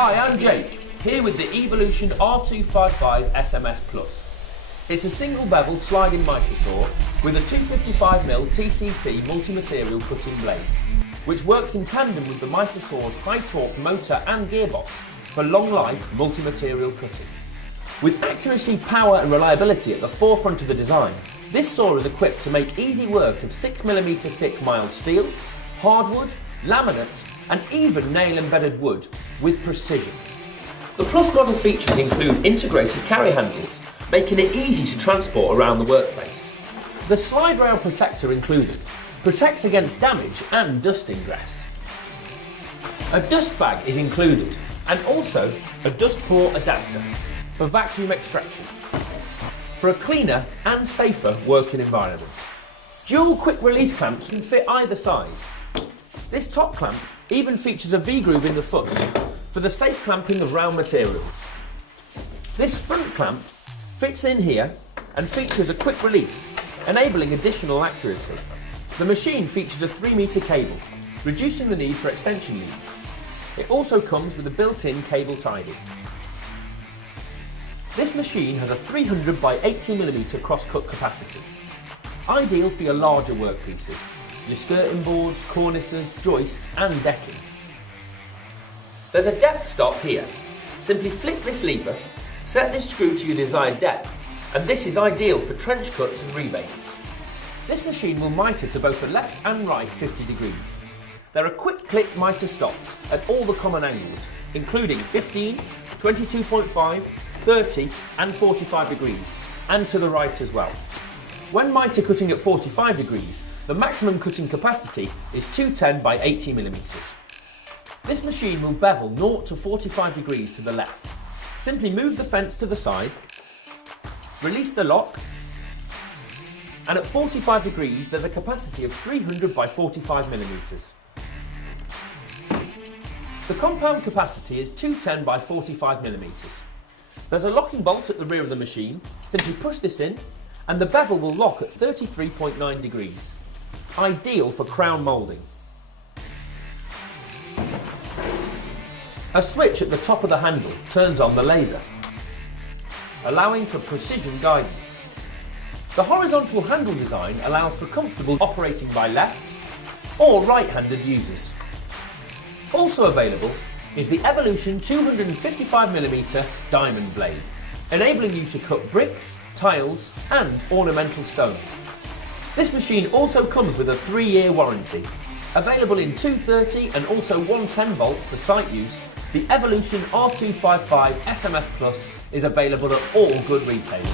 Hi, I'm Jake, here with the Evolution R255SMS Plus. It's a single bevel sliding mitre saw with a 255mm TCT multi-material cutting blade, which works in tandem with the mitre saw's high torque motor and gearbox for long life multi-material cutting. With accuracy, power and reliability at the forefront of the design, this saw is equipped to make easy work of 6mm thick mild steel, hardwood, laminate and even nail-embedded wood with precision. The Plus model features include integrated carry handles, making it easy to transport around the workplace. The slide rail protector included protects against damage and dust ingress. A dust bag is included and also a dust port adapter for vacuum extraction for a cleaner and safer working environment. Dual quick release clamps can fit either side. This top clamp even features a V-groove in the foot for the safe clamping of round materials. This front clamp fits in here and features a quick release, enabling additional accuracy. The machine features a 3-metre cable, reducing the need for extension leads. It also comes with a built-in cable tie-in. This machine has a 300 by 80mm cross-cut capacity, ideal for your larger workpieces, your skirting boards, cornices, joists and decking. There's a depth stop here. Simply flick this lever, set this screw to your desired depth, and this is ideal for trench cuts and rebates. This machine will mitre to both the left and right 50 degrees. There are quick click mitre stops at all the common angles, including 15, 22.5, 30 and 45 degrees, and to the right as well. When mitre cutting at 45 degrees, the maximum cutting capacity is 210 by 80mm. This machine will bevel 0 to 45 degrees to the left. Simply move the fence to the side, release the lock, and at 45 degrees there's a capacity of 300 by 45mm. The compound capacity is 210 by 45mm. There's a locking bolt at the rear of the machine. Simply push this in and the bevel will lock at 33.9 degrees. Ideal for crown moulding. A switch at the top of the handle turns on the laser, allowing for precision guidance. The horizontal handle design allows for comfortable operating by left or right-handed users. Also available is the Evolution 255mm diamond blade, enabling you to cut bricks, tiles and ornamental stone. This machine also comes with a 3-year warranty. Available in 230 and also 110 volts for site use, the Evolution R255SMS Plus is available at all good retailers.